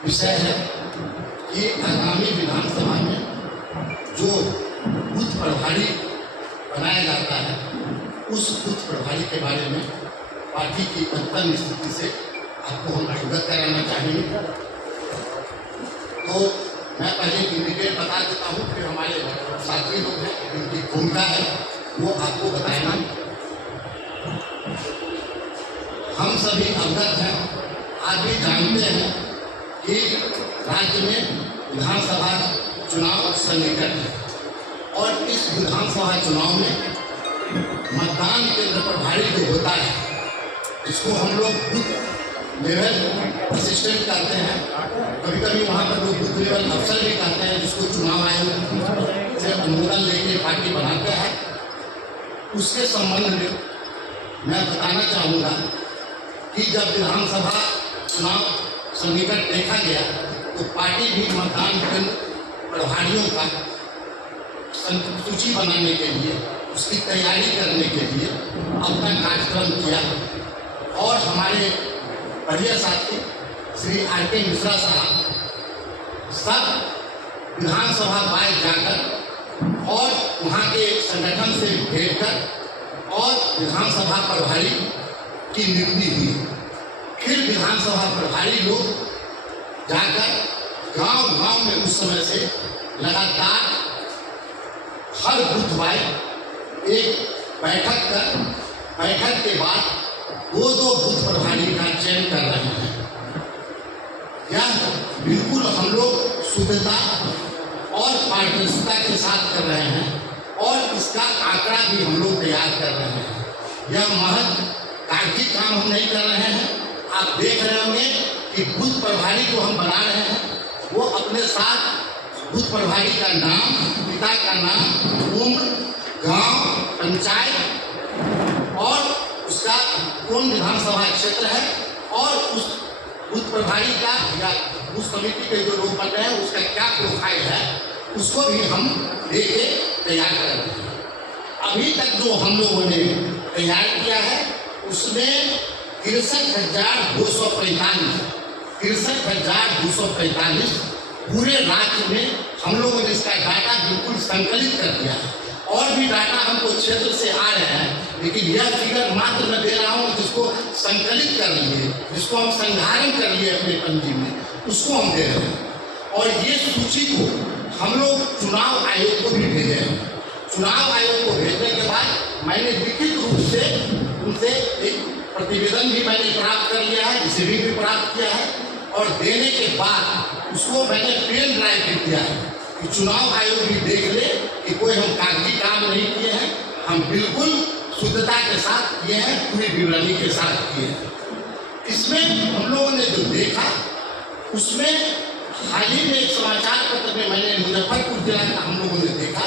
विषय है कि आगामी विधानसभा में जो बूथ प्रभारी बनाया जाता है उस बूथ प्रभारी के बारे में पार्टी की अंतिम स्थिति से आपको हम अवगत कराना चाहेंगे। तो मैं पहले इंडिकेट बता देता हूँ, फिर हमारे साथी लोग हैं जिनकी भूमिका है वो आपको बताएंगे। हम सभी अवगत हैं, आज भी जानते हैं कि राज्य में विधानसभा चुनाव सन्निकट है और इस विधानसभा चुनाव में मतदान केंद्र प्रभारी जो होता है, इसको हम लोग बूथ लेवल असिस्टेंट कहते हैं, कभी कभी वहाँ पर लोग बूथ लेवल अफसर भी कहते हैं, जिसको चुनाव आयोग से अनुमोदन लेके पार्टी बनाते हैं। उसके संबंध में मैं बताना चाहूँगा कि जब विधानसभा चुनाव सन्निकट देखा गया तो पार्टी भी मतदान केंद्र प्रभारियों का सूची बनाने के लिए, उसकी तैयारी करने के लिए अपना कार्यक्रम किया और हमारे बढ़िया साथी श्री आर.के. मिश्रा साहब सब विधानसभा बाय जाकर और वहाँ के संगठन से भेंट कर और विधानसभा प्रभारी की नियुक्ति हुई। फिर विधानसभा प्रभारी लोग जाकर गांव-गांव में उस समय से लगातार हर बुधवार एक बैठक के बाद दो बूथ प्रभारी का चयन कर रहे हैं। यह बिल्कुल हम लोग शुद्धता और पारदर्शिता के साथ कर रहे हैं और इसका आंकड़ा भी हम लोग तैयार कर रहे हैं। यह महज कागजी काम हम नहीं कर रहे हैं। आप देख रहे होंगे कि बूथ प्रभारी जो हम बना रहे हैं वो अपने साथ बूथ प्रभारी का नाम, पिता का नाम, उम्र, गांव, पंचायत और उसका कौन विधानसभा क्षेत्र है और उस बूथ प्रभारी का या उस कमेटी के जो लोग बन रहे हैं उसका क्या प्रोफाइल है, उसको भी हम देके तैयार कर रहे हैं। अभी तक जो हम लोगों ने तैयार किया है उसमें 63,245 पूरे राज्य में हम लोगों ने इसका डाटा बिल्कुल संकलित कर दिया है। और भी डाटा हमको क्षेत्र से आ रहे हैं, लेकिन यह फिगर मात्र मैं दे रहा हूँ जिसको संकलित कर लिए, जिसको हम संधारण कर लिए अपने पंजी में, उसको हम दे रहे हैं। और ये सूची को हम लोग चुनाव आयोग को भी भेजे हैं। चुनाव आयोग को भेजने के बाद मैंने लिखित रूप से उनसे एक प्रतिवेदन भी मैंने प्राप्त कर लिया है, रिसीविंग भी प्राप्त किया है और देने के बाद उसको मैंने पेन ड्राइव भी किया है कि चुनाव आयोग भी देख ले कि कोई हम कागजी काम नहीं किए हैं, हम बिल्कुल शुद्धता के साथ किए हैं, पूरी विवरणी के साथ किए हैं। इसमें हम लोगों ने जो देखा उसमें हाल ही में एक समाचार पत्र में मैंने मुजफ्फरपुर जिला का हम लोगों ने देखा।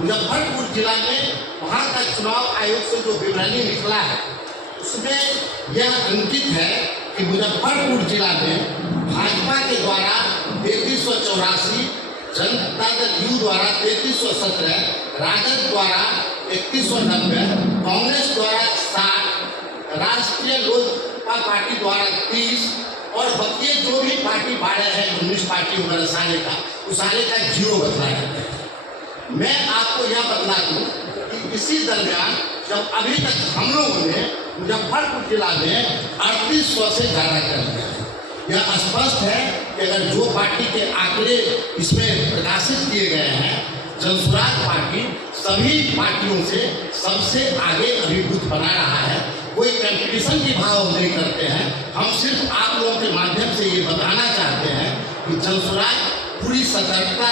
मुजफ्फरपुर जिला में वहाँ का चुनाव आयोग से जो विवरणी निकला है उसमें यह अंकित है कि मुजफ्फरपुर जिला में भाजपा के द्वारा 3384, जनता दल यू द्वारा 3317, राजद द्वारा 3190, कांग्रेस द्वारा 60, राष्ट्रीय लोजपा पार्टी द्वारा 30 और बकिए जो भी पार्टी बाढ़ है 19 पार्टी वगैरह सारे का जीरो बदला जाता है। मैं आपको यह बतला दूं कि इसी दरमियान जब अभी तक हम लोगों ने मुजफ्फरपुर जिला में 3800 से ज़्यादा कर दिया है। यह स्पष्ट है कि अगर जो पार्टी के आंकड़े इसमें प्रकाशित किए गए हैं, जनसुराज पार्टी सभी पार्टियों से सबसे आगे अभी बूथ बना रहा है। कोई कंपटीशन की भाव नहीं करते हैं। हम सिर्फ आप लोगों के माध्यम से ये बताना चाहते हैं कि जनसुराज पूरी सतर्कता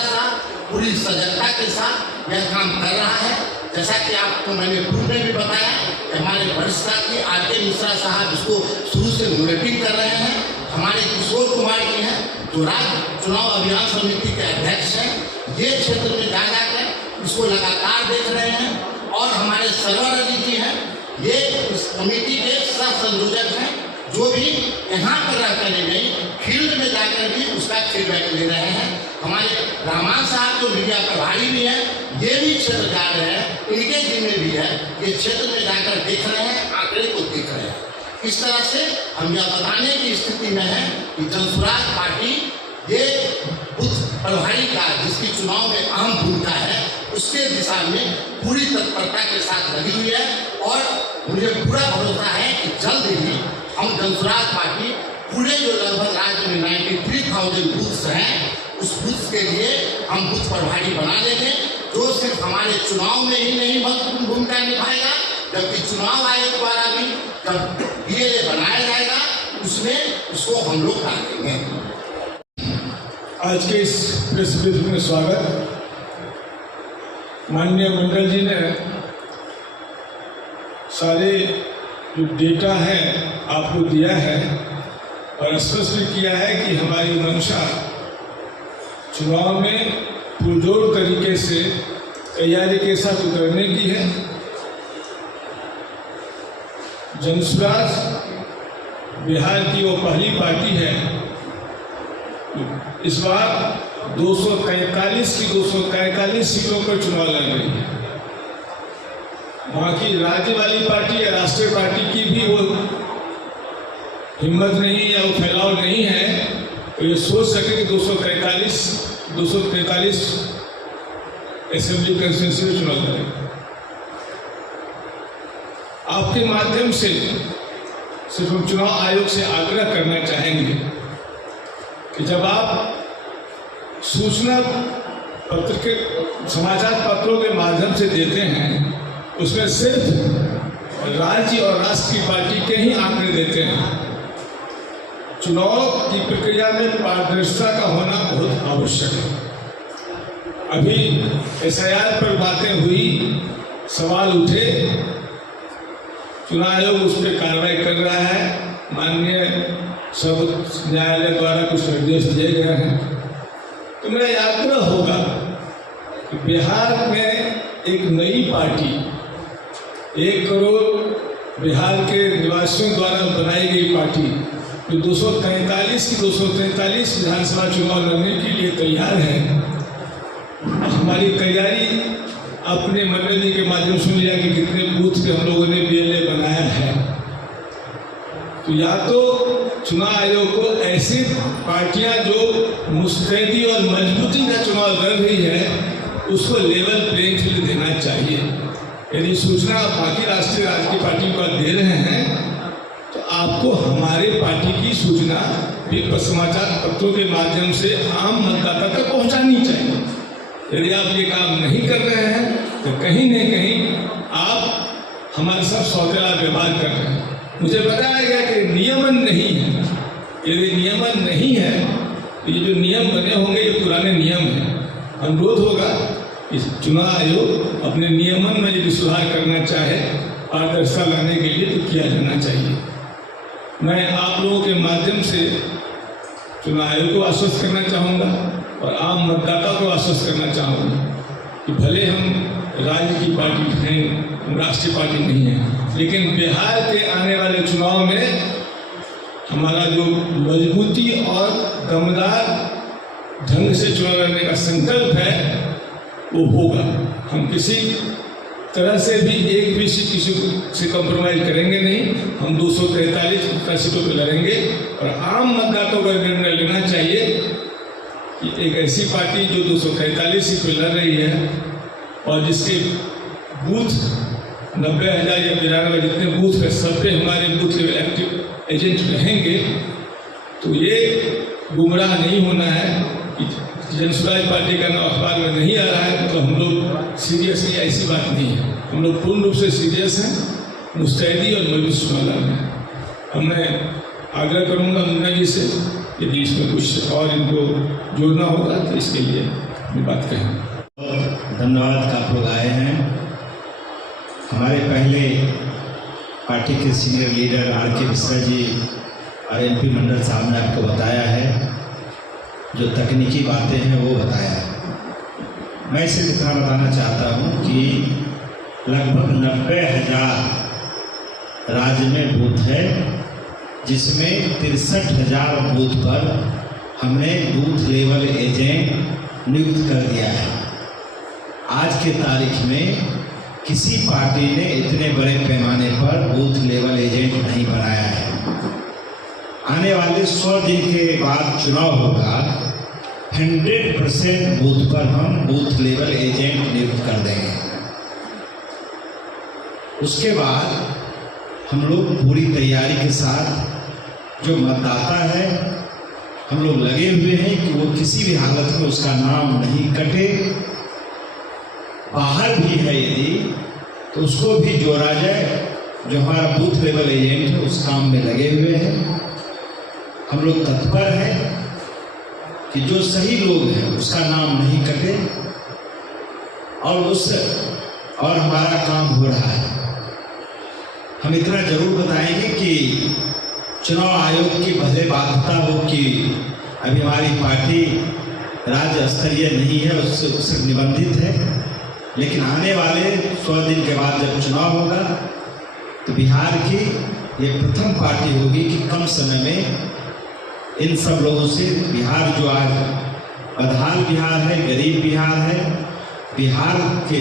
पूरी सजगता के साथ यह काम कर रहा है। जैसा कि आपको मैंने पूर्व में भी बताया कि हमारे वरिष्ठ साथी आर.के. मिश्रा साहब इसको शुरू से मॉनिटरिंग कर रहे हैं। हमारे किशोर कुमार जी हैं जो राज्य चुनाव अभियान समिति के अध्यक्ष हैं, ये क्षेत्र में जा जाकर इसको लगातार देख रहे हैं। और हमारे सरवर अली जी हैं, ये इस कमेटी के सह संयोजक हैं, जो भी यहाँ पर रहकर नहीं फील्ड में जाकर भी उसका फीडबैक ले रहे हैं। हमारे रहमान साहब जो मीडिया प्रभारी भी हैं, ये भी क्षेत्र जा रहे हैं, इनके जिम्मे भी है, ये क्षेत्र में जाकर देख रहे हैं, आंकड़े को देख रहे हैं। इस तरह से हम यह बताने की स्थिति में है कि जनसुराज पार्टी ये बूथ प्रभारी का जिसकी चुनाव में अहम भूमिका है, उसके दिशा में पूरी तत्परता के साथ लगी हुई है। और मुझे पूरा भरोसा है कि जल्द ही हम जनसुराज पार्टी पूरे जो लगभग राज्य में 93,000 बूथ्स हैं, उस बूथ के लिए हम बूथ प्रभारी बना लेंगे, जो सिर्फ हमारे चुनाव में ही नहीं महत्वपूर्ण भूमिका निभाएगा, जबकि चुनाव आयोग द्वारा भी जब PLA बनाया जाएगा उसमें उसको हम लोग डालेंगे। आज के इस प्रेस ब्रीफिंग में स्वागत। माननीय मंडल जी ने सारे जो डेटा है आपको दिया है और स्पष्ट भी किया है कि हमारी मंशा चुनाव में पुरजोर तरीके से तैयारी के साथ उतरने की है। जनसुराज बिहार की वो पहली पार्टी है, इस बार 243 की 243 सीटों पर चुनाव लड़ रही है। बाकी राज्य वाली पार्टी या राष्ट्रीय पार्टी की भी वो हिम्मत नहीं या वो फैलाव नहीं है तो ये सोच सके कि 243 असेंबली कंस्टिट्यूंसी में चुनाव लड़ेगा। आपके माध्यम से सिर्फ हम चुनाव आयोग से आग्रह करना चाहेंगे कि जब आप सूचना पत्र के समाचार पत्रों के माध्यम से देते हैं, उसमें सिर्फ राज्य और राष्ट्र की पार्टी के ही आंकड़े देते हैं। चुनाव की प्रक्रिया में पारदर्शिता का होना बहुत आवश्यक है। अभी SIR पर बातें हुई, सवाल उठे, चुनाव आयोग उस पर कार्रवाई कर रहा है। माननीय सर्वोच्च न्यायालय द्वारा कुछ निर्देश दिए गए हैं। तो मेरा आग्रह होगा कि बिहार में एक नई पार्टी 1 करोड़ बिहार के निवासियों द्वारा बनाई गई पार्टी जो 243 की 243 विधानसभा चुनाव लड़ने के लिए तैयार है। हमारी तैयारी अपने मंडल जी के माध्यम सुन लिया कि कितने बूथ पे हम लोगों ने PLA बनाया है। तो या तो चुनाव आयोग को ऐसी पार्टियां जो मुस्तैदी और मजबूती का चुनाव लड़ रही है उसको लेवल प्लेइंग फील्ड देना चाहिए। यदि सूचना बाकी राष्ट्रीय राजकीय पार्टी को दे रहे हैं तो आपको हमारे पार्टी की सूचना भी समाचार पत्रों के माध्यम से आम मतदाता तक पहुंचानी चाहिए। यदि आप ये काम नहीं कर रहे हैं तो कहीं न कहीं आप हमारे साथ सौतेला व्यवहार कर रहे हैं। मुझे बताया गया कि नियमन नहीं है। यदि नियमन नहीं है तो ये जो नियम बने होंगे ये पुराने नियम हैं। अनुरोध होगा कि चुनाव आयोग अपने नियमन में यदि सुधार करना चाहे, पारदर्शिता लाने के लिए तो किया जाना चाहिए। मैं आप लोगों के माध्यम से चुनाव आयोग को आश्वस्त करना चाहूँगा और आम मतदाता को आश्वस्त करना चाहूँगा कि भले हम राज्य की पार्टी हैं, हम राष्ट्रीय पार्टी नहीं है, लेकिन बिहार के आने वाले चुनाव में हमारा जो मजबूती और दमदार ढंग से चुनाव लड़ने का संकल्प है वो होगा। हम किसी तरह से भी एक भी किसी से कॉम्प्रोमाइज करेंगे नहीं। हम 243 सीटों पर लड़ेंगे और आम मतदाताओं का निर्णय लेना चाहिए कि एक ऐसी पार्टी जो 243 सीट पर लड़ रही है और जिसके बूथ 90,000 या 92 जितने बूथ है सब पे हमारे बूथ लेवल एक्टिव एजेंट रहेंगे, तो ये गुमराह नहीं होना है कि जनसुराज पार्टी का नाम अखबार में नहीं आ रहा है तो हम लोग सीरियस नहीं। ऐसी बात नहीं है, हम लोग पूर्ण रूप से सीरियस हैं, मुस्तैदी और मजबूत चुनाव लड़ रहे हैं। मैं आग्रह करूँगा मुन्ना जी से यदि इसमें कुछ और इनको जोड़ना होगा तो इसके लिए मैं बात कहें। धन्यवाद आप लोग आए हैं। हमारे पहले पार्टी के senior leader RK Mishra ji और MP मंडल साहब ने आपको बताया है, जो तकनीकी बातें हैं वो बताया है। मैं सिर्फ इतना बताना चाहता हूँ कि लगभग 90,000 राज्य में बूथ है, जिसमें 63,000 बूथ पर हमने बूथ लेवल एजेंट नियुक्त कर दिया है। आज के तारीख में किसी पार्टी ने इतने बड़े पैमाने पर बूथ लेवल एजेंट नहीं बनाया है। आने वाले 100 दिन के बाद चुनाव होगा 100% बूथ पर हम बूथ लेवल एजेंट नियुक्त कर देंगे। उसके बाद हम लोग पूरी तैयारी के साथ जो मतदाता है हम लोग लगे हुए हैं कि वो किसी भी हालत में उसका नाम नहीं कटे। बाहर भी है यदि तो उसको भी जोड़ा जाए। जो हमारा बूथ लेवल एजेंट है उस काम में लगे हुए हैं। हम लोग तत्पर हैं कि जो सही लोग हैं उसका नाम नहीं कटे और हमारा काम हो रहा है। हम इतना जरूर बताएंगे कि चुनाव आयोग की भले बाध्यता हो कि अभी हमारी पार्टी राज्य स्तरीय नहीं है, उससे निबंधित है, लेकिन आने वाले 100 दिन के बाद जब चुनाव होगा तो बिहार की ये प्रथम पार्टी होगी कि कम समय में इन सब लोगों से बिहार जो आज बदहाल बिहार है, गरीब बिहार है, बिहार के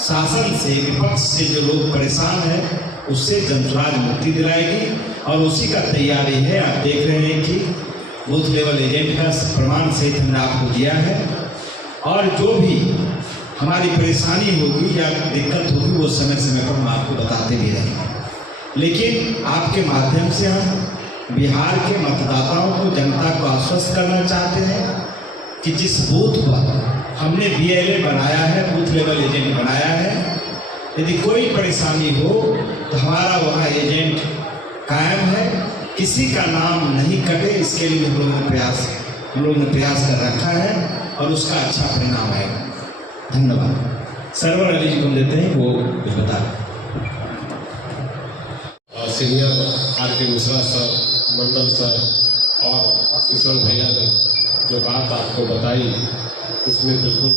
शासन से विपक्ष से जो लोग परेशान हैं उससे जनस्वराज मुक्ति दिलाएगी और उसी का तैयारी है। आप देख रहे हैं कि बूथ लेवल एजेंट का प्रमाण सहित हमने आपको दिया है और जो भी हमारी परेशानी होगी या दिक्कत होगी वो समय समय पर हम आपको बताते भी रहेंगे। लेकिन आपके माध्यम से हम बिहार के मतदाताओं को, जनता को आश्वस्त करना चाहते हैं कि जिस बूथ पर हमने BLA बनाया है, बूथ लेवल एजेंट बनाया है, यदि कोई परेशानी हो तो हमारा वहाँ एजेंट कायम है, किसी का नाम नहीं कटे। इसके लिए हम लोगों ने प्रयास कर रखा है और उसका अच्छा परिणाम आएगा। धन्यवाद। सरवर अली जी को देते हैं, वो कुछ बता रहे। सीनियर RK मिश्रा सर, मंडल सर और ईश्वर भैया ने जो बात आपको बताई उसमें बिल्कुल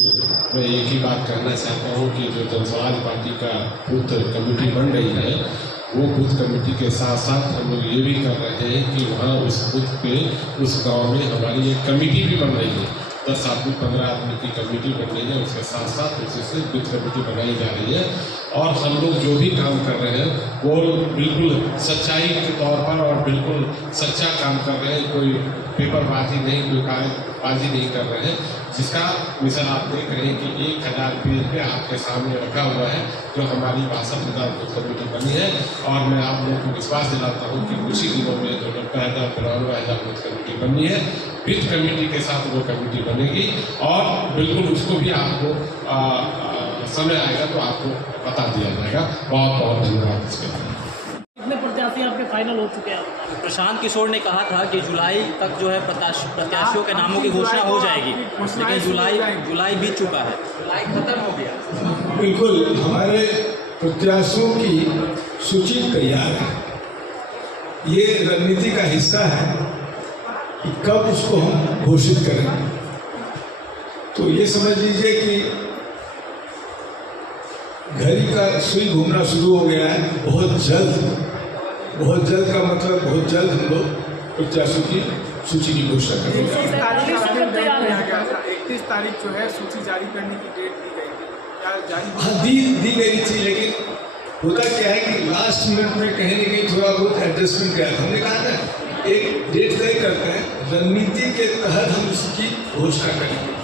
मैं एक ही बात कहना चाहता हूँ कि जो जनस्वराज पार्टी का बूथ कमेटी बन रही है वो बूथ कमेटी के साथ साथ हम लोग ये भी कर रहे हैं कि वहाँ उस बूथ पे उस गांव में हमारी एक कमेटी भी बन रही है। 10 आदमी 15 आदमी की कमेटी बन रही है, उसके साथ साथ उसी से बूथ कमेटी बनाई जा रही है और हम लोग जो भी काम कर रहे हैं वो बिल्कुल सच्चाई के तौर पर और बिल्कुल सच्चा काम कर रहे हैं। कोई पेपरबाजी नहीं, कोई कागजबाजी नहीं कर रहे हैं। जिसका मिसाल आप देख रहे हैं कि 1000 पेज पे आपके सामने रखा हुआ है जो हमारी 62,000 बूथ कमेटी बनी है और मैं आप लोगों को विश्वास दिलाता हूँ कि कुछ ही दिनों में जो 90,000-92,000 बूथ कमेटी बननी है, वित्त कमेटी के साथ वो कमेटी बनेगी और बिल्कुल उसको भी आपको समय आएगा तो आपको बता दिया जाएगा। बहुत बहुत धन्यवाद। इसके कितने प्रत्याशी आपके फाइनल हो चुके हैं? प्रशांत किशोर ने कहा था कि जुलाई तक जो है प्रत्याशियों के नामों की घोषणा हो जाएगी, लेकिन जुलाई बीत चुका है, जुलाई खत्म हो गया। बिल्कुल हमारे प्रत्याशियों की सूची तैयार है। ये रणनीति का हिस्सा है कि कब उसको हम घोषित करें। तो ये समझ लीजिए कि घड़ी का सुई घूमना शुरू हो गया है। बहुत जल्द का मतलब बहुत जल्द हम लोग प्रत्याशियों की सूची की घोषणा करेंगे। 31 तारीख जो है सूची जारी करने की डेट दी गई थी, क्या जारी? हाँ, दी गई थी, लेकिन होता क्या है कि लास्ट मिनट में कहीं न कहीं थोड़ा बहुत एडजस्टमेंट किया था। हमने कहा ना एक डेट तय करते हैं, रणनीति के तहत हम इसकी घोषणा करेंगे।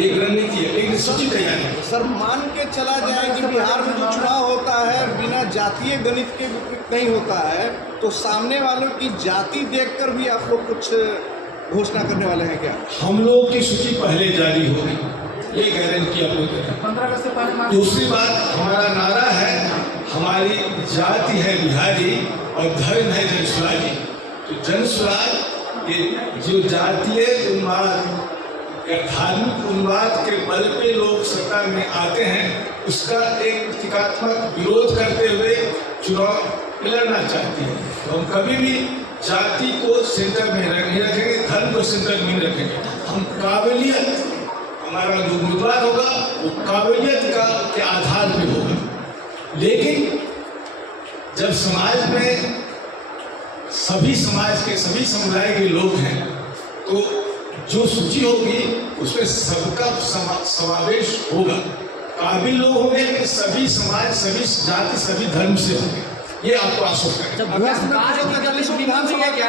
एक रणनीति है, लेकिन सूची तैयार है। सर मान के चला जाए कि बिहार में जो चुनाव होता है बिना जातीय गणित के नहीं होता है, तो सामने वालों की जाति देखकर भी आप लोग कुछ घोषणा करने वाले हैं क्या? हम लोगों की सूची पहले जारी होगी, ये गारंटी आप लोग दे रहे हैं। 15 अगस्त से पहले। दूसरी बात, हमारा नारा है हमारी जाति है बिहारी और धर्म है जनस्वराजी। तो जनस्वराज ये जो जातीय उन्माद या धार्मिक उन्माद के बल पे लोग सत्ता में आते हैं, उसका एक प्रतीकात्मक विरोध करते हुए चुनाव लड़ना चाहती है। तो हम कभी भी जाति को सेंटर में नहीं रखेंगे, धर्म को सेंटर में नहीं रखेंगे। हम काबिलियत, हमारा जो उम्मीदवार होगा वो काबिलियत के आधार पे होगा। लेकिन जब समाज में सभी समाज के सभी समुदाय के लोग हैं तो जो सूची होगी उसमें सबका समावेश होगा। काबिल लोग होंगे, लेकिन सभी समाज, सभी जाति, सभी धर्म से होंगे। ये आपको आश्वस्त है।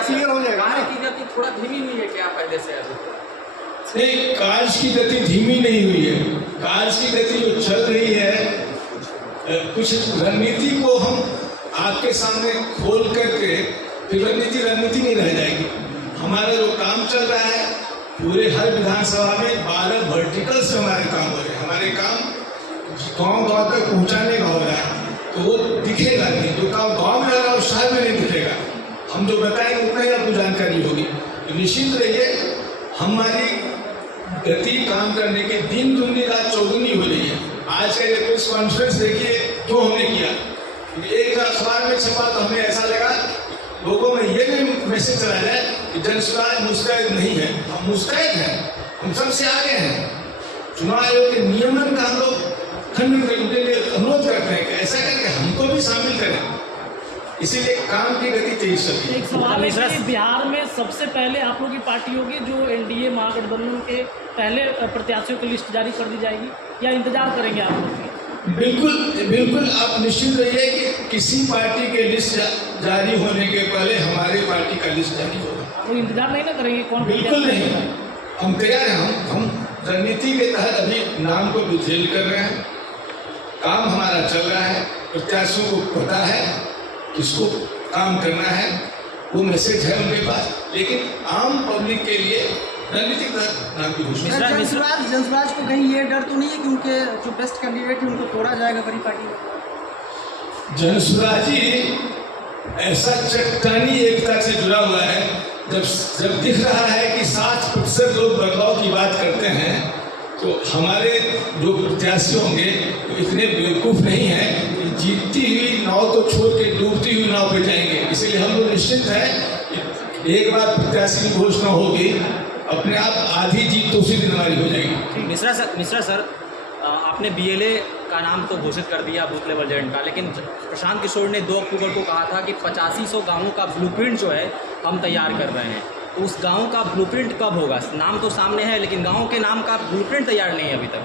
क्लियर हो जाएगा। कार्य की गति थोड़ा धीमी हुई है क्या पहले से? नहीं, कार्य की गति धीमी नहीं हुई है। कार्य की गति जो चल रही है, कुछ रणनीति को हम आपके सामने खोल करके, फिर रणनीति नहीं रह जाएगी। हमारा जो काम चल रहा है, पूरे हर विधानसभा में 12 वर्टिकल से हमारे काम हो रहे हैं। हमारे काम गांव-गांव तक पहुंचाने का हो रहा है, तो वो दिखेगा नहीं। जो काम गांव में हो रहा है वो शहर में नहीं दिखेगा। हम जो बताएंगे उतना ही आपको जानकारी होगी। तो निश्चित रहिए, हमारी गति काम करने के दिन दुगनी रात चौगुनी हो रही है। आज का ये प्रेस कॉन्फ्रेंस देखिए क्यों हमने किया। एक अखबार में छपा तो हमें ऐसा लगा लोगों में ये नहीं मैसेज चला जाए कि जनसुराज मुस्तैद नहीं है। हम मुस्तैद हैं, हम सबसे आगे हैं। चुनाव आयोग के नियमन का हम लोग खंडन करने के लिए अनुरोध करते हैं कि ऐसा करके हमको भी शामिल करें। इसीलिए काम की गति तेज चल रही है। एक सवाल है कि बिहार में सबसे पहले आप लोगों की पार्टी होगी जो एनडीए महागठबंधन के पहले प्रत्याशियों की लिस्ट जारी कर दी जाएगी, या इंतजार करेंगे आप लोग? बिल्कुल बिल्कुल, आप निश्चित रहिए कि किसी पार्टी के लिस्ट जारी होने के पहले हमारे पार्टी का लिस्ट जारी होगा। वो इंतजार नहीं ना करेंगे? कौन? बिल्कुल नहीं, हम तैयार हैं। हम रणनीति के तहत अभी नाम को डिटेल कर रहे हैं। काम हमारा चल रहा है, प्रत्याशियों को पता है किसको काम करना है, वो मैसेज है उनके पास। लेकिन आम पब्लिक के लिए रणनीतिक नाम की घोषणा। जनसुराज को कहीं ये डर तो नहीं है कि उनके जो बेस्ट कैंडिडेट है उनको तोड़ा जाएगा बड़ी पार्टी में? जनसुराजी ऐसा चट्टानी एकता से जुड़ा हुआ है। जब दिख रहा है कि 60% लोग बदलाव की बात करते हैं, तो हमारे जो प्रत्याशी होंगे तो इतने बेवकूफ नहीं है कि जीतती हुई नाव को छोड़ के डूबती हुई नाव पे जाएंगे। इसलिए हम लोग निश्चित हैं कि एक बार प्रत्याशी की घोषणा होगी, अपने आप आधी जीत तो उसी दिन हमारी हो जाएगी। मिश्रा सर, आपने बीएलए का नाम तो घोषित कर दिया बूथ लेवल एजेंट का, लेकिन प्रशांत किशोर ने 2 अक्टूबर को कहा था कि 8500 गाँवों का ब्लूप्रिंट जो है हम तैयार कर रहे हैं। तो उस गांव का ब्लूप्रिंट कब होगा? नाम तो सामने है, लेकिन गांव के नाम का ब्लूप्रिंट तैयार नहीं है अभी तक।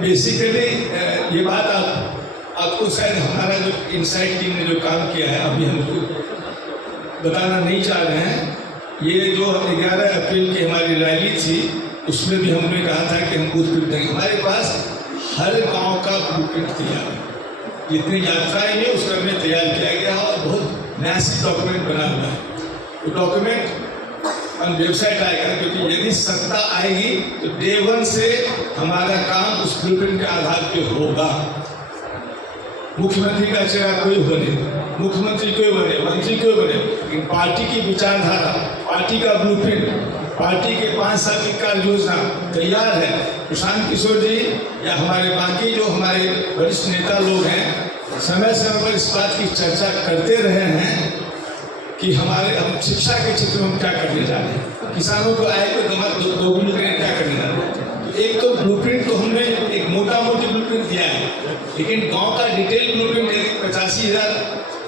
बेसिकली ये बात आपको शायद हमारा जो इनसाइड टीम ने जो काम किया है अभी हमको बताना नहीं चाह रहे हैं। ये जो 11 अप्रैल की हमारी रैली थी, उसमें भी हमने कहा था कि हम ब्लूप्रिंट देंगे। हमारे पास हर गांव का ब्लूप्रिंट तैयार है। जितनी यात्राएं हैं उसका हमने तैयार किया गया और बहुत मैसिव डॉक्यूमेंट बना हुआ है। वो डॉक्यूमेंट हम वेबसाइट आएगा, क्योंकि यदि सत्ता आएगी तो डे 1 से हमारा काम उस ब्लूप्रिंट के आधार पे होगा। मुख्यमंत्री का चेहरा कोई बने, मुख्यमंत्री कोई बने, मंत्री कोई बने, लेकिन पार्टी की विचारधारा, पार्टी का ब्लूप्रिंट, पार्टी के 5 साल की कार्य योजना तैयार है। प्रशांत किशोर जी या हमारे बाकी जो हमारे वरिष्ठ नेता लोग हैं समय समय पर इस बात की चर्चा करते रहे हैं कि हम शिक्षा के क्षेत्र में हम क्या करने जा रहे हैं, किसानों को आय को दोगुनी करें, क्या करने जा रहे हैं। तो एक तो ब्लूप्रिंट तो हमने एक मोटा मोटी ब्लूप्रिंट दिया है, लेकिन गांव का डिटेल ब्लूप्रिंट यदि 85,000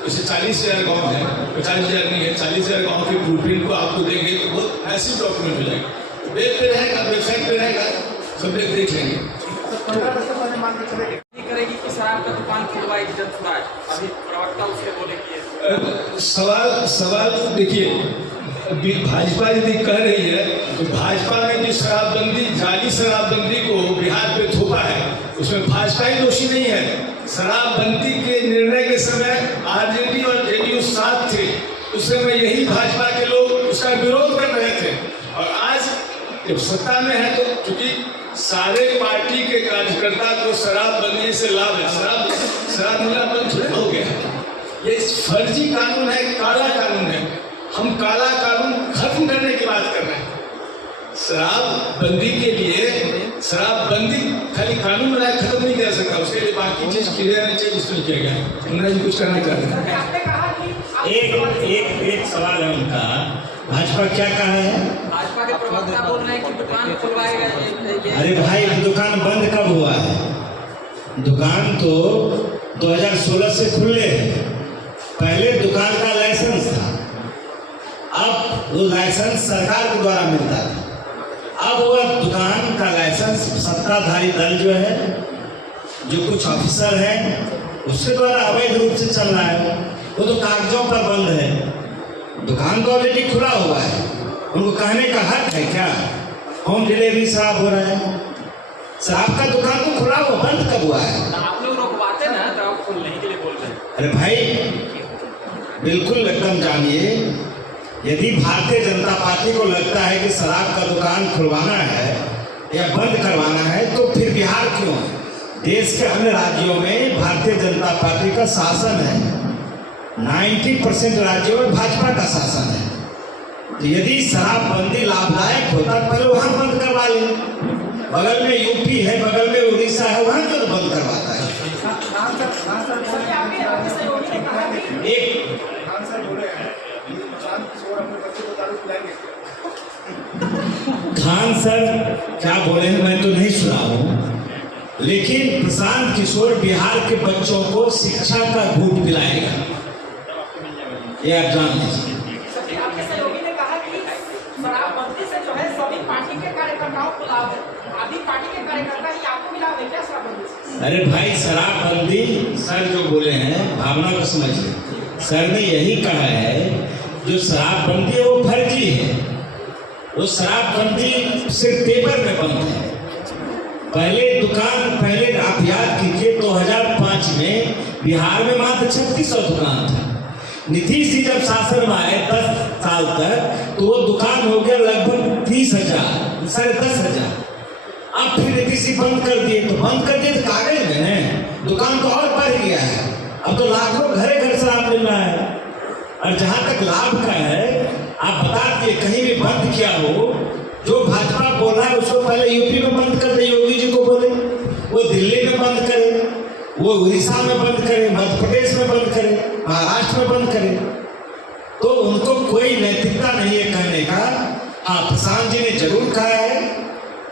जैसे 40,000 गाँव है, 50,000 नहीं है, 40,000 गाँव के ब्लूप्रिंट को आपको देंगे तो बहुत मैसिव डॉक्यूमेंट हो जाएगा। वेब पे रहेगा, वेबसाइट पे रहेगा, सब लोग देख लेंगे। करेगी कि शराब का दुकान खुलवाएगी जनसुराज? अभी प्रवक्ता उससे बोले कि सवाल देखिए, भाजपा यदि कह रही है तो भाजपा ने जो शराबबंदी, जाली शराबबंदी को बिहार पे थोपा है, उसमें भाजपा ही दोषी नहीं है। शराबबंदी के निर्णय के समय आरजेडी और जेडीयू साथ थे, उस समय यही भाजपा के लोग उसका विरोध कर रहे थे। और आज जब सत्ता में है तो चूंकि सारे पार्टी के कार्यकर्ता को शराबबंदी से लाभ है, शराब मिलना बंद थोड़ा हो गया है। ये फर्जी कानून है, काला कानून है। हम काला कानून खत्म करने की बात कर रहे हैं। शराबबंदी के लिए शराबबंदी खाली कानून बनाए खत्म नहीं कर सकता, उसके लिए बाकी चीज क्लियर नहीं चाहिए, इसमें किया गया। उन्होंने कुछ करना चाहते हैं। एक सवाल है उनका, भाजपा क्या कहा है? भाजपा के प्रवक्ता बोल रहे हैं कि दुकान खुलवाएगा। अरे भाई, दुकान बंद कब हुआ है? दुकान तो 2016 से खुले हैं। पहले दुकान का लाइसेंस था, अब वो लाइसेंस सरकार के द्वारा मिलता था। अब वह दुकान का लाइसेंस सत्ताधारी दल जो है, जो कुछ ऑफिसर हैं, उसके द्वारा अवैध रूप से चल रहा है। वो तो कागजों पर बंद है, दुकान तो ऑलरेडी खुला हुआ है। उनको कहने का हक है क्या होम डिलीवरी शराब हो रहा है। शराब का दुकान तो खुला हुआ, बंद कब हुआ है? आप लोग रोकवाते ना तो आप खोलने के लिए बोल रहे हैं। अरे भाई बिल्कुल एकदम जानिए, यदि भारतीय जनता पार्टी को लगता है कि शराब का दुकान खुलवाना है या बंद करवाना है तो फिर बिहार क्यों है? देश के अन्य राज्यों में भारतीय जनता पार्टी का शासन है, 90% राज्यों में भाजपा का शासन है। तो यदि शराबबंदी लाभदायक होता पहले वहां बंद करवा ले। बगल में यूपी है, बगल में उड़ीसा है, वहां क्यों बंद करवाता है? एक खान सर क्या बोले हैं मैं तो नहीं सुना हूं, लेकिन प्रशांत किशोर बिहार के बच्चों को शिक्षा का घूट पिलाएगा, ये आप जान लीजिए। आपके सहयोगी ने कहा कि शराबबंदी से जो है सभी पार्टी के कार्यकर्ताओं को लाभ है, अभी पार्टी के कार्यकर्ता ही आपको मिला है क्या शराबबंदी से? अरे भाई शराबबंदी सर जो बोले हैं भावना को समझिए, सर ने यही कहा है जो शराबबंदी है वो फर्जी है। वो शराबबंदी सिर्फ पेपर में बंद है। पहले आप याद कीजिए 2005 में बिहार में मात्र 3600 दुकान था। नीतीश जी जब शासन में आए 10 साल तक तो वो दुकान हो गया लगभग 30,000, 10,500। अब फिर नीतीश जी बंद कर दिए, तो बंद कर दिए तो कागज में है, दुकान तो और बढ़ गया है। अब तो लाखों घरे घर शराब मिल रहा है। और जहां तक लाभ का है, आप बता दिए कहीं भी बंद किया हो, जो भाजपा बोल रहा है उसको पहले यूपी में बंद कर दे, योगी जी को बोले, वो दिल्ली में बंद करे, वो उड़ीसा में बंद करे, मध्य प्रदेश में बंद करे, महाराष्ट्र में बंद करे, तो उनको कोई नैतिकता नहीं है कहने का। हाँ, प्रशांत जी ने जरूर कहा है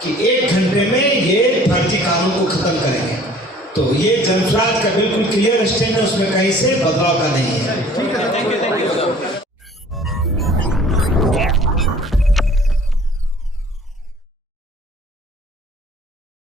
कि 1 घंटे में ये फर्जी कानून को खत्म करेंगे। तो ये जनसुराज का बिल्कुल क्लियर स्टैंड है, उसमें कहीं से बदलाव का नहीं है। Thank you.